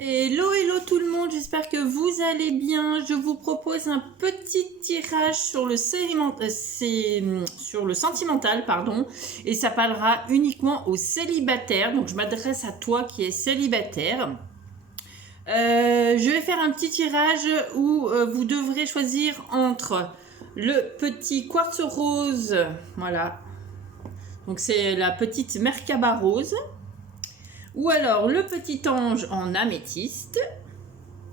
Hello, hello tout le monde, j'espère que vous allez bien. Je vous propose un petit tirage sur le sentimental, pardon, et ça parlera uniquement aux célibataires. Donc je m'adresse à toi qui es célibataire. Je vais faire un petit tirage où vous devrez choisir entre le petit quartz rose, voilà, donc c'est la petite Merkaba rose, ou alors le petit ange en améthyste.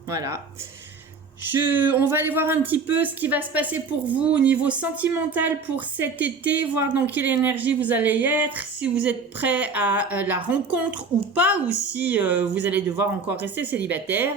Voilà. On va aller voir un petit peu ce qui va se passer pour vous au niveau sentimental pour cet été, voir dans quelle énergie vous allez être, si vous êtes prêt à la rencontre ou pas, ou si vous allez devoir encore rester célibataire.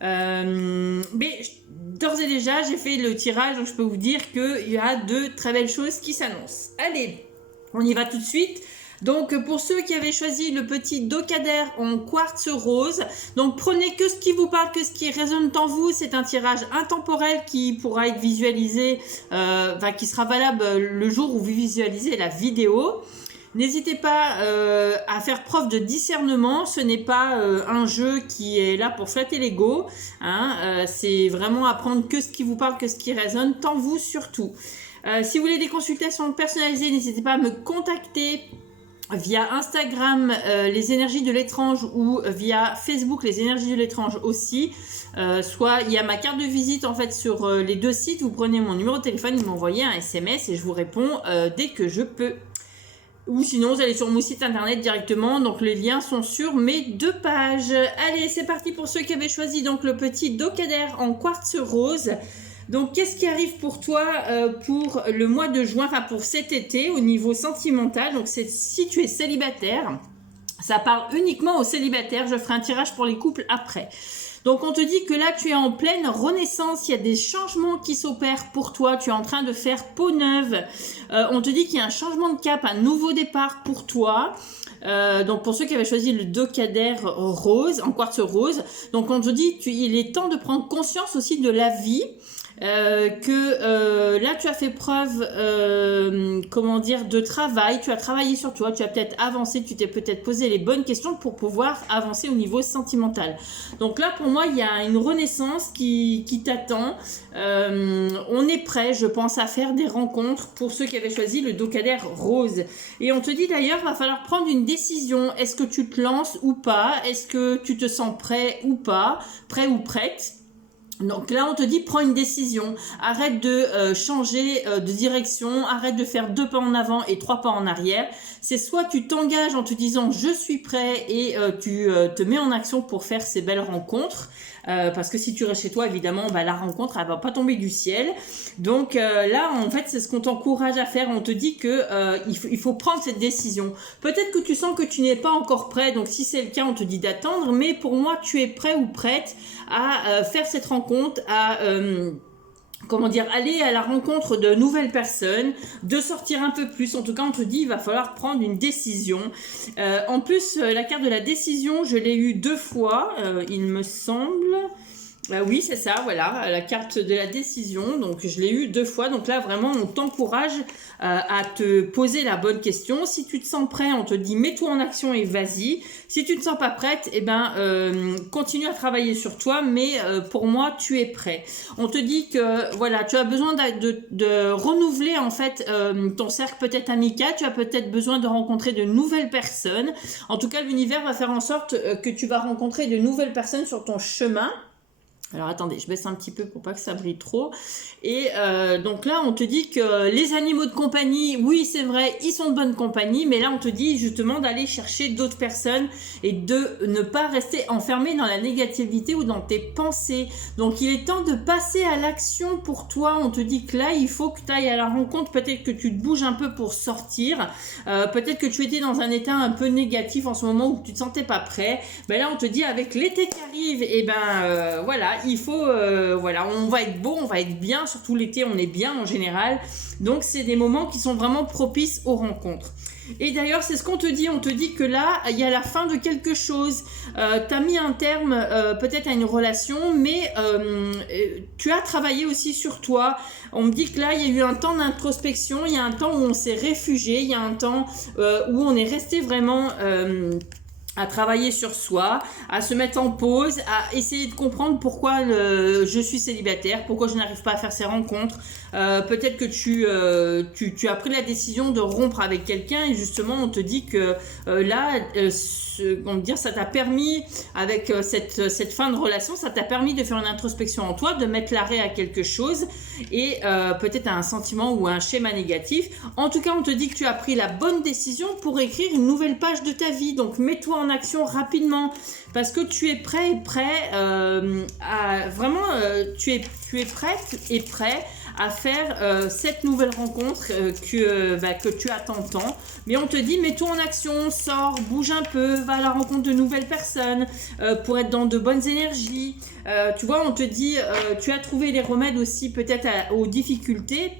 Mais d'ores et déjà, j'ai fait le tirage, donc je peux vous dire qu'il y a de très belles choses qui s'annoncent. Allez, on y va tout de suite. Donc pour ceux qui avaient choisi le petit docadaire en quartz rose, donc prenez que ce qui vous parle, que ce qui résonne en vous. C'est un tirage intemporel qui pourra être visualisé, qui sera valable le jour où vous visualisez la vidéo. N'hésitez pas à faire preuve de discernement, ce n'est pas un jeu qui est là pour flatter l'ego, hein, c'est vraiment apprendre que ce qui vous parle, que ce qui résonne, tant vous surtout. Si vous voulez des consultations personnalisées, n'hésitez pas à me contacter via Instagram les énergies de l'étrange ou via Facebook les énergies de l'étrange aussi. Soit il y a ma carte de visite en fait sur les deux sites, vous prenez mon numéro de téléphone, vous m'envoyez un SMS et je vous réponds dès que je peux. Ou sinon vous allez sur mon site internet directement, donc les liens sont sur mes deux pages. Allez, c'est parti pour ceux qui avaient choisi donc le petit docadaire en quartz rose. Donc, qu'est-ce qui arrive pour toi pour le mois de juin, enfin pour cet été au niveau sentimental? Donc, c'est si tu es célibataire, ça parle uniquement aux célibataires. Je ferai un tirage pour les couples après. Donc, on te dit que là, tu es en pleine renaissance. Il y a des changements qui s'opèrent pour toi. Tu es en train de faire peau neuve. On te dit qu'il y a un changement de cap, un nouveau départ pour toi. Donc pour ceux qui avaient choisi le docadaire rose, en quartz rose, donc on te dit il est temps de prendre conscience aussi de la vie. Là tu as fait preuve de travail, tu as travaillé sur toi, tu as peut-être avancé, tu t'es peut-être posé les bonnes questions pour pouvoir avancer au niveau sentimental. Donc là pour moi il y a une renaissance qui t'attend. On est prêt, je pense, à faire des rencontres pour ceux qui avaient choisi le docadaire rose. Et on te dit d'ailleurs va falloir prendre une décision. Est-ce que tu te lances ou pas? Est-ce que tu te sens prêt ou pas? Prêt ou prête? Donc là, on te dit, prends une décision. Arrête de changer de direction. Arrête de faire 2 pas en avant et 3 pas en arrière. C'est soit tu t'engages en te disant, je suis prêt et tu te mets en action pour faire ces belles rencontres. Parce que si tu restes chez toi, évidemment, la rencontre, elle va pas tomber du ciel. Donc là, en fait, c'est ce qu'on t'encourage à faire. On te dit que il faut prendre cette décision. Peut-être que tu sens que tu n'es pas encore prêt. Donc si c'est le cas, on te dit d'attendre. Mais pour moi, tu es prêt ou prête à faire cette rencontre, à aller à la rencontre de nouvelles personnes, de sortir un peu plus. En tout cas, on te dit il va falloir prendre une décision. En plus, la carte de la décision, je l'ai eue 2 fois, il me semble. Oui, c'est ça, voilà, la carte de la décision. Donc, je l'ai eu 2 fois. Donc là, vraiment, on t'encourage à te poser la bonne question. Si tu te sens prêt, on te dit mets-toi en action et vas-y. Si tu ne te sens pas prête, continue à travailler sur toi. Mais pour moi, tu es prêt. On te dit que voilà, tu as besoin de renouveler en fait ton cercle peut-être amical. Tu as peut-être besoin de rencontrer de nouvelles personnes. En tout cas, l'univers va faire en sorte que tu vas rencontrer de nouvelles personnes sur ton chemin. Alors attendez, je baisse un petit peu pour pas que ça brille trop. Et donc là, on te dit que les animaux de compagnie, oui c'est vrai, ils sont de bonne compagnie, mais là on te dit justement d'aller chercher d'autres personnes et de ne pas rester enfermé dans la négativité ou dans tes pensées. Donc il est temps de passer à l'action pour toi. On te dit que là, il faut que tu ailles à la rencontre, peut-être que tu te bouges un peu pour sortir, peut-être que tu étais dans un état un peu négatif en ce moment où tu te sentais pas prêt. Là on te dit avec l'été qui arrive, voilà, il faut, on va être beau, on va être bien, surtout l'été on est bien en général, donc c'est des moments qui sont vraiment propices aux rencontres. Et d'ailleurs c'est ce qu'on te dit, on te dit que là il y a la fin de quelque chose, t'as mis un terme peut-être à une relation, mais tu as travaillé aussi sur toi. On me dit que là il y a eu un temps d'introspection, il y a un temps où on s'est réfugié, il y a un temps où on est resté vraiment à travailler sur soi, à se mettre en pause, à essayer de comprendre pourquoi je suis célibataire, pourquoi je n'arrive pas à faire ces rencontres. Peut-être que tu as pris la décision de rompre avec quelqu'un et justement on te dit que ça t'a permis, avec cette fin de relation, ça t'a permis de faire une introspection en toi, de mettre l'arrêt à quelque chose et peut-être à un sentiment ou à un schéma négatif. En tout cas, on te dit que tu as pris la bonne décision pour écrire une nouvelle page de ta vie. Donc, mets-toi en action rapidement parce que tu es prêt à vraiment, tu es prête et prêt à faire cette nouvelle rencontre que tu attends tant. Mais on te dit, mets-toi en action, sors, bouge un peu, va à la rencontre de nouvelles personnes pour être dans de bonnes énergies. Tu vois, on te dit, tu as trouvé les remèdes aussi peut-être aux difficultés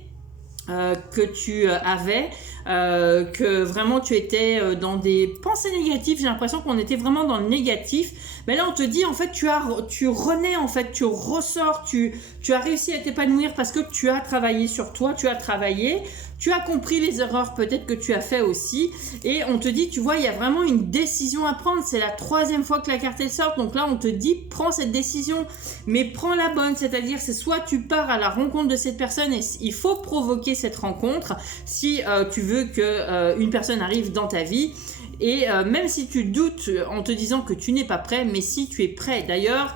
que tu avais, que vraiment tu étais dans des pensées négatives. J'ai l'impression qu'on était vraiment dans le négatif, mais là on te dit en fait tu renais, en fait tu ressors, tu as réussi à t'épanouir parce que tu as travaillé sur toi, tu as compris les erreurs peut-être que tu as fait aussi, et on te dit, tu vois, il y a vraiment une décision à prendre. C'est la 3e fois que la carte elle sort, donc là on te dit prends cette décision, mais prends la bonne, c'est-à-dire c'est soit tu pars à la rencontre de cette personne et il faut provoquer cette rencontre si tu veux que une personne arrive dans ta vie, et même si tu doutes en te disant que tu n'es pas prêt, mais si tu es prêt, d'ailleurs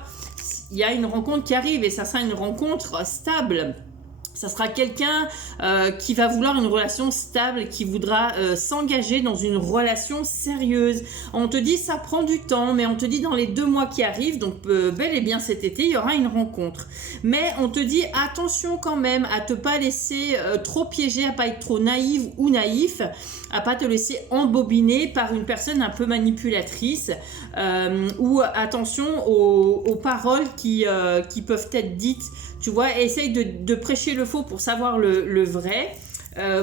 il y a une rencontre qui arrive et ça sera une rencontre stable. Ça sera quelqu'un qui va vouloir une relation stable, qui voudra s'engager dans une relation sérieuse. On te dit ça prend du temps, mais on te dit dans les 2 mois qui arrivent, donc bel et bien cet été, il y aura une rencontre. Mais on te dit attention quand même à te pas laisser trop piéger, à pas être trop naïve ou naïf, à pas te laisser embobiner par une personne un peu manipulatrice, ou attention aux paroles qui peuvent être dites. Tu vois, essaye de prêcher le faux pour savoir le vrai.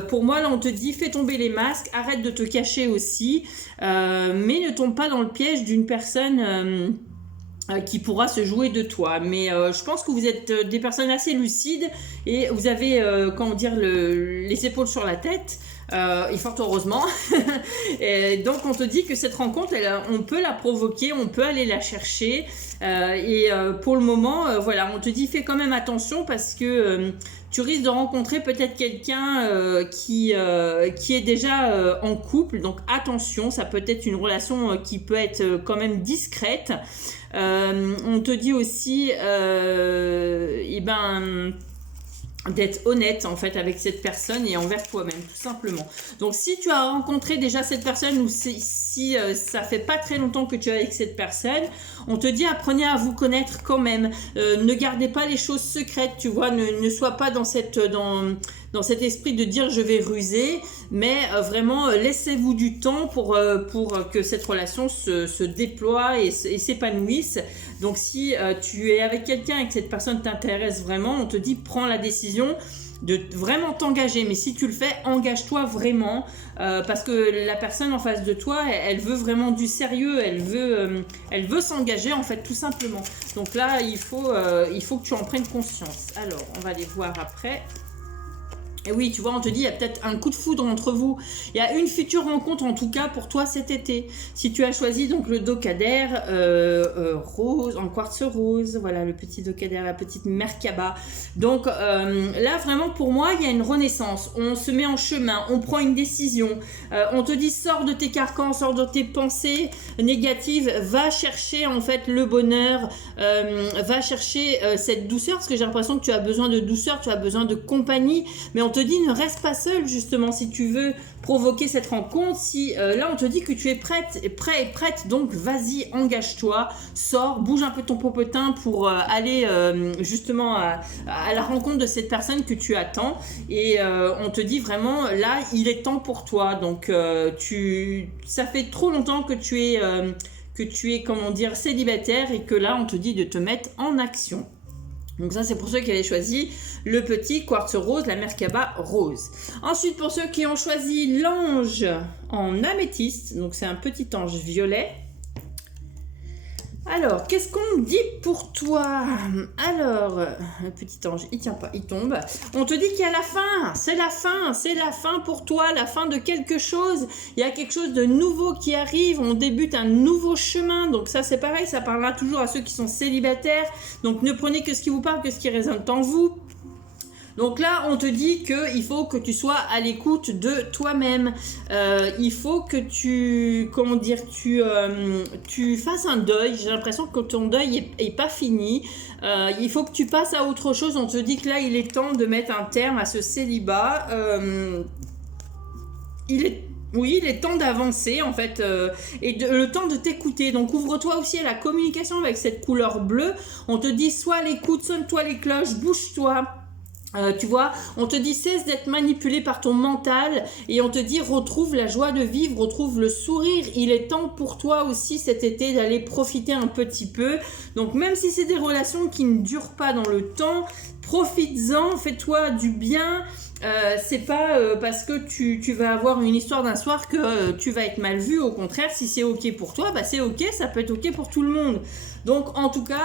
Pour moi, là, on te dit, fais tomber les masques, arrête de te cacher aussi, mais ne tombe pas dans le piège d'une personne qui pourra se jouer de toi. Mais je pense que vous êtes des personnes assez lucides et vous avez, les épaules sur la tête. Et fort heureusement. Et donc on te dit que cette rencontre, on peut la provoquer, on peut aller la chercher, et pour le moment, voilà, on te dit fais quand même attention parce que tu risques de rencontrer peut-être quelqu'un qui est déjà en couple, donc attention, ça peut être une relation qui peut être quand même discrète. On te dit aussi d'être honnête en fait avec cette personne et envers toi-même, tout simplement. Donc si tu as rencontré déjà cette personne, ou si ça fait pas très longtemps que tu es avec cette personne, on te dit apprenez à vous connaître quand même, ne gardez pas les choses secrètes, tu vois, ne sois pas dans cet esprit de dire je vais ruser, mais vraiment laissez-vous du temps pour que cette relation se déploie et s'épanouisse. Donc si tu es avec quelqu'un et que cette personne t'intéresse vraiment, on te dit prends la décision de vraiment t'engager, mais si tu le fais, engage-toi vraiment, parce que la personne en face de toi, elle veut vraiment du sérieux, elle veut s'engager en fait, tout simplement. Donc là, il faut que tu en prennes conscience. Alors, on va aller voir après. Et oui, tu vois, on te dit, il y a peut-être un coup de foudre entre vous. Il y a une future rencontre, en tout cas, pour toi cet été. Si tu as choisi donc le Docadaire rose, en quartz rose, voilà, le petit Docadaire, la petite Merkaba. Donc là, vraiment, pour moi, il y a une renaissance. On se met en chemin, on prend une décision. On te dit, sors de tes carcans, sors de tes pensées négatives, va chercher, en fait, le bonheur, va chercher cette douceur, parce que j'ai l'impression que tu as besoin de douceur, tu as besoin de compagnie, mais on te dit ne reste pas seul justement si tu veux provoquer cette rencontre. Si là on te dit que tu es prêt et prête, donc vas-y, engage-toi, sors, bouge un peu ton popotin pour aller justement à la rencontre de cette personne que tu attends, et on te dit vraiment là il est temps pour toi. Donc ça fait trop longtemps que tu es comment dire célibataire, et que là on te dit de te mettre en action. Donc ça, c'est pour ceux qui avaient choisi le petit quartz rose, la Merkaba rose. Ensuite, pour ceux qui ont choisi l'ange en améthyste, donc c'est un petit ange violet. Alors, qu'est-ce qu'on dit pour toi? Alors, le petit ange, il tient pas, il tombe. On te dit qu'il y a la fin, c'est la fin pour toi, la fin de quelque chose. Il y a quelque chose de nouveau qui arrive, on débute un nouveau chemin. Donc ça, c'est pareil, ça parlera toujours à ceux qui sont célibataires. Donc ne prenez que ce qui vous parle, que ce qui résonne en vous. Donc là, on te dit qu'il faut que tu sois à l'écoute de toi-même. Il faut que tu fasses un deuil. J'ai l'impression que ton deuil est pas fini. Il faut que tu passes à autre chose. On te dit que là, il est temps de mettre un terme à ce célibat. Il est temps d'avancer en fait le temps de t'écouter. Donc ouvre-toi aussi à la communication avec cette couleur bleue. On te dit sois à l'écoute, sonne-toi les cloches, bouge-toi. Tu vois, on te dit cesse d'être manipulé par ton mental et on te dit retrouve la joie de vivre, retrouve le sourire. Il est temps pour toi aussi cet été d'aller profiter un petit peu. Donc même si c'est des relations qui ne durent pas dans le temps, profites-en, fais-toi du bien. C'est pas parce que tu vas avoir une histoire d'un soir que tu vas être mal vu. Au contraire, si c'est ok pour toi, bah c'est ok, ça peut être ok pour tout le monde. Donc en tout cas,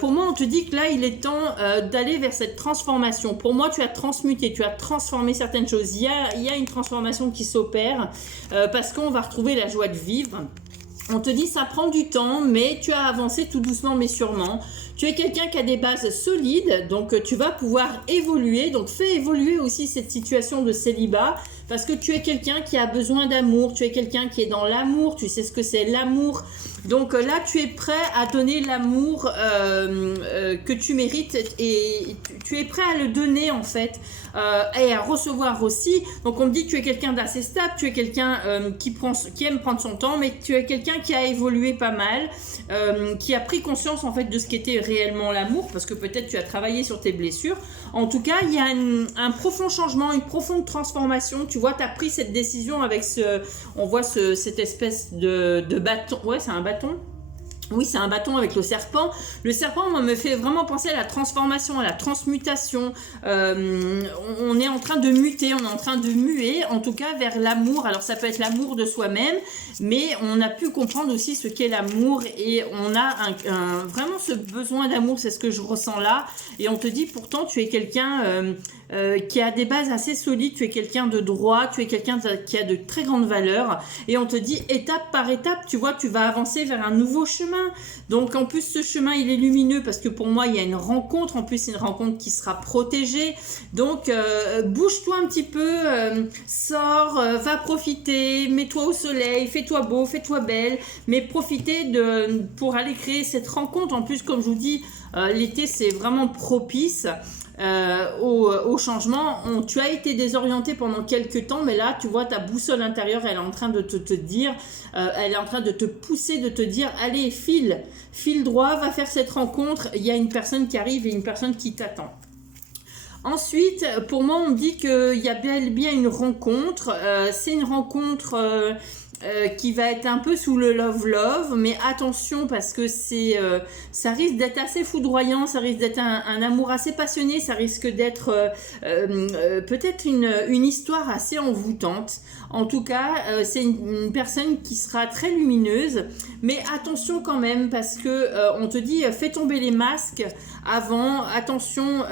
pour moi on te dit que là il est temps d'aller vers cette transformation. Pour moi tu as transmuté, tu as transformé certaines choses. Il y a une transformation qui s'opère parce qu'on va retrouver la joie de vivre. On te dit ça prend du temps, mais tu as avancé tout doucement mais sûrement. Tu es quelqu'un qui a des bases solides, donc tu vas pouvoir évoluer. Donc fais évoluer aussi cette situation de célibat parce que tu es quelqu'un qui a besoin d'amour. Tu es quelqu'un qui est dans l'amour, tu sais ce que c'est l'amour. Donc là, tu es prêt à donner l'amour que tu mérites et tu es prêt à le donner en fait et à recevoir aussi. Donc on me dit que tu es quelqu'un d'assez stable, tu es quelqu'un qui aime prendre son temps, mais tu es quelqu'un qui a évolué pas mal, qui a pris conscience en fait de ce qu'était réellement l'amour parce que peut-être tu as travaillé sur tes blessures. En tout cas, il y a un profond changement, une profonde transformation. Tu vois, tu as pris cette décision avec on voit cette espèce de bâton. Ouais, c'est un bâton. Oui, c'est un bâton avec le serpent. Le serpent, moi, me fait vraiment penser à la transformation, à la transmutation. On est en train de muter, on est en train de muer, en tout cas vers l'amour. Alors, ça peut être l'amour de soi-même, mais on a pu comprendre aussi ce qu'est l'amour et on a vraiment ce besoin d'amour, c'est ce que je ressens là. Et on te dit, pourtant, tu es quelqu'un qui a des bases assez solides, tu es quelqu'un de droit, tu es quelqu'un qui a de très grandes valeurs. Et on te dit, étape par étape, tu vois, tu vas avancer vers un nouveau chemin. Donc en plus ce chemin il est lumineux parce que pour moi il y a une rencontre, en plus c'est une rencontre qui sera protégée. Donc bouge-toi un petit peu, sors, va profiter, mets-toi au soleil, fais-toi beau, fais-toi belle, mais profitez pour aller créer cette rencontre. En plus comme je vous dis, l'été c'est vraiment propice au changement. Tu as été désorienté pendant quelques temps, mais là tu vois ta boussole intérieure elle est en train de te dire, elle est en train de te pousser, de te dire allez file droit, va faire cette rencontre. Il y a une personne qui arrive et une personne qui t'attend. Ensuite, pour moi, on me dit qu'il y a bien une rencontre. C'est une rencontre qui va être un peu sous le love, mais attention parce que ça risque d'être assez foudroyant, ça risque d'être un amour assez passionné, ça risque d'être peut-être une histoire assez envoûtante. En tout cas, c'est une personne qui sera très lumineuse, mais attention quand même parce que on te dit fais tomber les masques avant. Attention,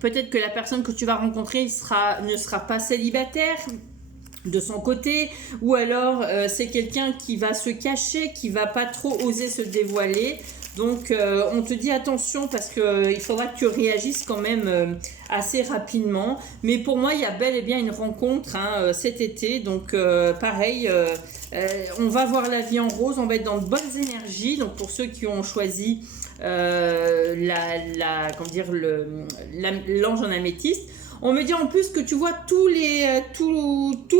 peut-être que la personne que tu vas rencontrer ne sera pas célibataire de son côté, ou alors c'est quelqu'un qui va se cacher, qui va pas trop oser se dévoiler. Donc on te dit attention parce que il faudra que tu réagisses quand même assez rapidement. Mais pour moi il y a bel et bien une rencontre cet été. Donc pareil, on va voir la vie en rose, on va être dans de bonnes énergies. Donc pour ceux qui ont choisi l'ange en améthyste. On me dit en plus que tu vois tout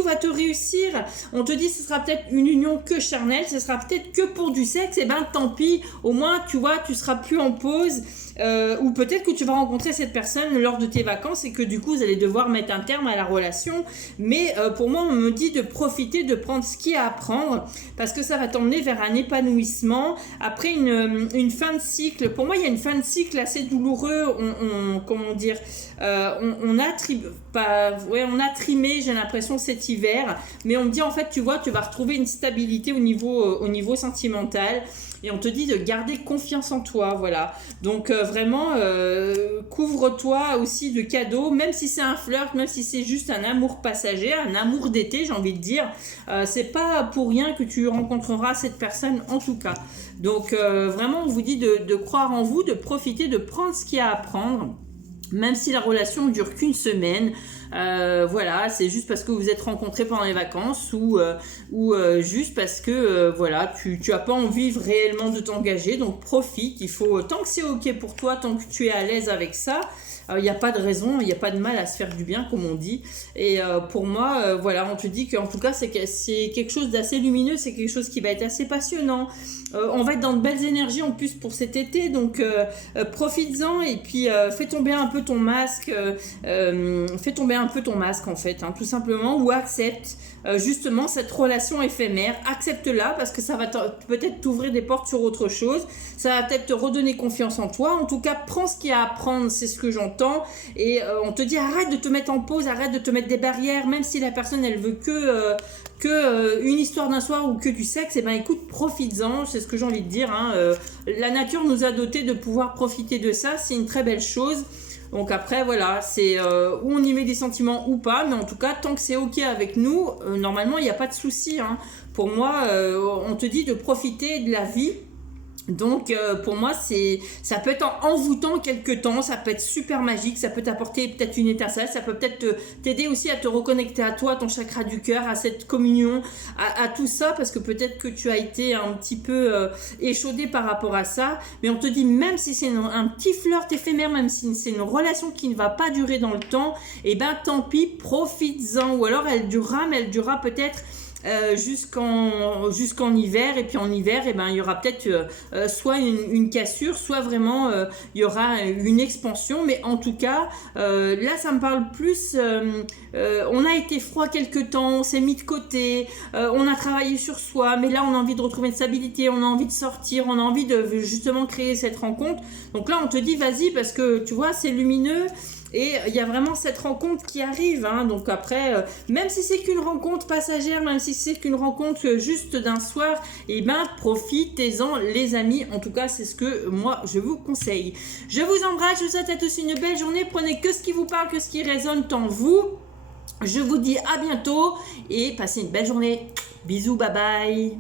va te réussir. On te dit ce sera peut-être une union que charnelle, ce sera peut-être que pour du sexe. Et ben tant pis, au moins tu vois, tu seras plus en pause. Ou peut-être que tu vas rencontrer cette personne lors de tes vacances et que du coup vous allez devoir mettre un terme à la relation. Mais pour moi on me dit de profiter, de prendre ce qu'il y a à prendre parce que ça va t'emmener vers un épanouissement après une fin de cycle. Pour moi il y a une fin de cycle assez douloureux. On a on a trimé, j'ai l'impression, cet hiver, mais on me dit en fait, tu vois, tu vas retrouver une stabilité au niveau sentimental. Et on te dit de garder confiance en toi, voilà. Donc vraiment, couvre-toi aussi de cadeaux, même si c'est un flirt, même si c'est juste un amour passager, un amour d'été, j'ai envie de dire. C'est pas pour rien que tu rencontreras cette personne, en tout cas. Donc vraiment, on vous dit de croire en vous, de profiter, de prendre ce qu'il y a à prendre. Même si la relation dure qu'une semaine, voilà, c'est juste parce que vous êtes rencontrés pendant les vacances ou juste parce que voilà, tu as pas envie réellement de t'engager, donc profite. Il faut, tant que c'est ok pour toi, tant que tu es à l'aise avec ça, il n'y a pas de raison, il n'y a pas de mal à se faire du bien, comme on dit. Et pour moi, voilà, on te dit qu'en tout cas, c'est quelque chose d'assez lumineux, c'est quelque chose qui va être assez passionnant. On va être dans de belles énergies en plus pour cet été, donc profites-en et puis fais tomber un peu ton masque, en fait, hein, tout simplement, ou accepte justement cette relation éphémère, accepte-la parce que ça va peut-être t'ouvrir des portes sur autre chose, ça va peut-être te redonner confiance en toi. En tout cas, prends ce qu'il y a à prendre, c'est ce que j'entends, et on te dit arrête de te mettre en pause, arrête de te mettre des barrières, même si la personne elle veut que une histoire d'un soir ou que du sexe, et ben écoute, profites-en, c'est ce que j'ai envie de dire, hein. La nature nous a dotés de pouvoir profiter de ça, c'est une très belle chose. Donc après voilà, c'est où on y met des sentiments ou pas, mais en tout cas tant que c'est ok avec nous, normalement il n'y a pas de souci, hein. Pour moi, on te dit de profiter de la vie. Donc pour moi ça peut être envoûtant quelque temps, ça peut être super magique, ça peut t'apporter peut-être une étincelle, ça peut peut-être t'aider aussi à te reconnecter à toi, à ton chakra du cœur, à cette communion, à tout ça, parce que peut-être que tu as été un petit peu échaudé par rapport à ça, mais on te dit même si c'est un petit flirt éphémère, même si c'est une relation qui ne va pas durer dans le temps, et ben tant pis, profites-en, ou alors elle durera peut-être jusqu'en hiver, et puis en hiver il y aura peut-être soit une cassure, soit vraiment il y aura une expansion, mais en tout cas là ça me parle plus on a été froid quelque temps, on s'est mis de côté, on a travaillé sur soi, mais là on a envie de retrouver une stabilité, on a envie de sortir, on a envie de justement créer cette rencontre. Donc là on te dit vas-y, parce que tu vois c'est lumineux. Et il y a vraiment cette rencontre qui arrive, hein. Donc après, même si c'est qu'une rencontre passagère, même si c'est qu'une rencontre juste d'un soir, et ben profitez-en les amis. En tout cas, c'est ce que moi je vous conseille. Je vous embrasse, je vous souhaite à tous une belle journée. Prenez que ce qui vous parle, que ce qui résonne en vous. Je vous dis à bientôt et passez une belle journée. Bisous, bye bye.